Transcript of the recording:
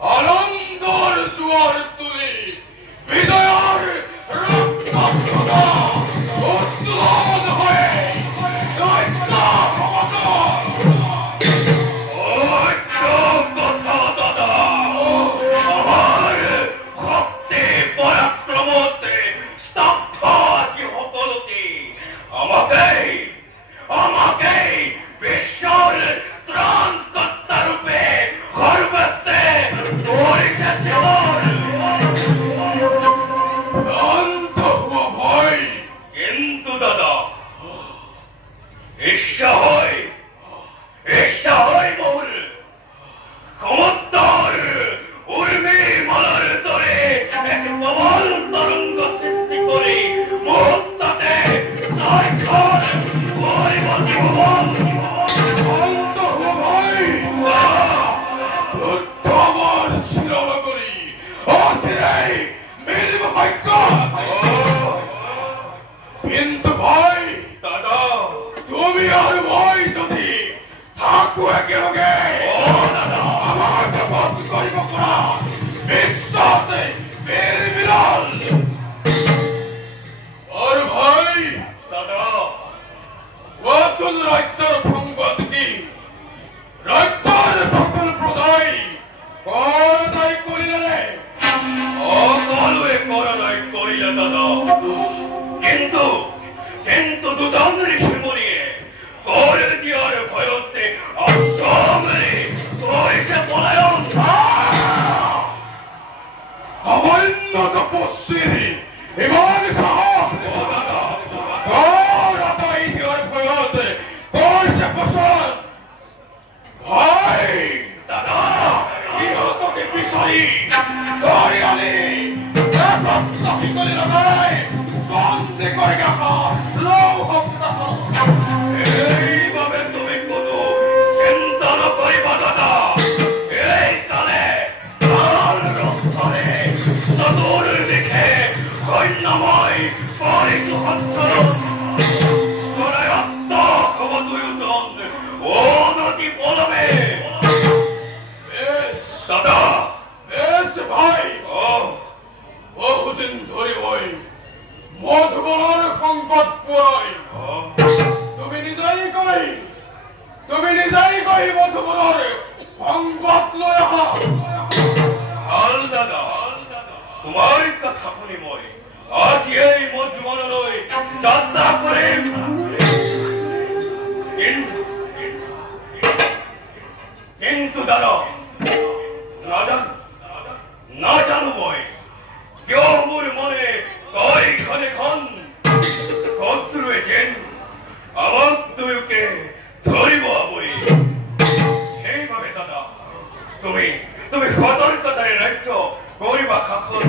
আনন্দর জোয়ার তুলি বিজয়ের রক্তক্ষতা উত্তোলন হয়ে দৈত্য সমতল। ওই তো কথা দাদা, আমার ভক্তি পরাক্রমতে স্তব্ধ আছি সকলতে। আমাকেই বিশ্বর ত্রাণকর্তা রূপে গর্বতে ধরেছে জীবন। ক্লান্ত হবো ভয়, কিন্তু দাদা ঈর্ষা হয় বহুল। ক্ষমতার উর্মি মালার তরে এক প্রবল তরঙ্গ সৃষ্টি করে মুহূর্ততে সাইকেল পরিবর্তী ভুবন। ক্লান্ত হবো ভয়, যুদ্ধ আমার শিরল করি অচিরেই মিলিব ভাগ্য। কিন্তু ভাই দাদা, তুমি আর মই যদি থাকো একেলগে, আমাকে বধ করিব করা বিশ্বতে বীর বিরল। আর ভাই দাদা, আসল রাজ্যের সংবাদ কি? রাজ্যের সকল প্রজাই করতাই করিলে অকলুয়ে করনাই করিলে দাদা। কিন্তু দুজন ঋষি মরিয়ে করে দিয়ার ভয়তে অসমরে করেছে পলায়ন। সামান্য তপস্বী এবার সাহস রাতাই দিয়ার ভয়তে করেছে পছন্দ। ভাই দাদা, ইহতকে বিচারি ধরে আনি একত্রাসী করে লগায় বন্দী করে গেছা লৌহ প্রকাশন। এইভাবে তুমি কোনো চিন্তা নকরিবা দাদা। এই কালে কাল রক্ষণে চতুর্দিকে কন্যাময় করিছো সঞ্চরণ। হব দুয়োজন অনতি পলমে। বেশ দাদা, বেশ ভাই। বহুদিন ধরে ওই মধুবনের সংবাদ পড়াই। তুমি নিজেই কই মধুবনের সংবাদ লৈ আহা। ভাল দাদা, তোমার কথা শুনি মই আজি এই মধুবনলৈ যাত্ৰা কৰিম। কিন্তু দাদা, নাজানো মই কিয় মোৰ মনে কয় এখন শত্ৰুৱে যেন আমাক দুয়োকে ধৰিব আবৰি। সেইবাবে দাদা, তুমি সতৰ্কতাৰে ৰাজ্য কৰিবা শাসন।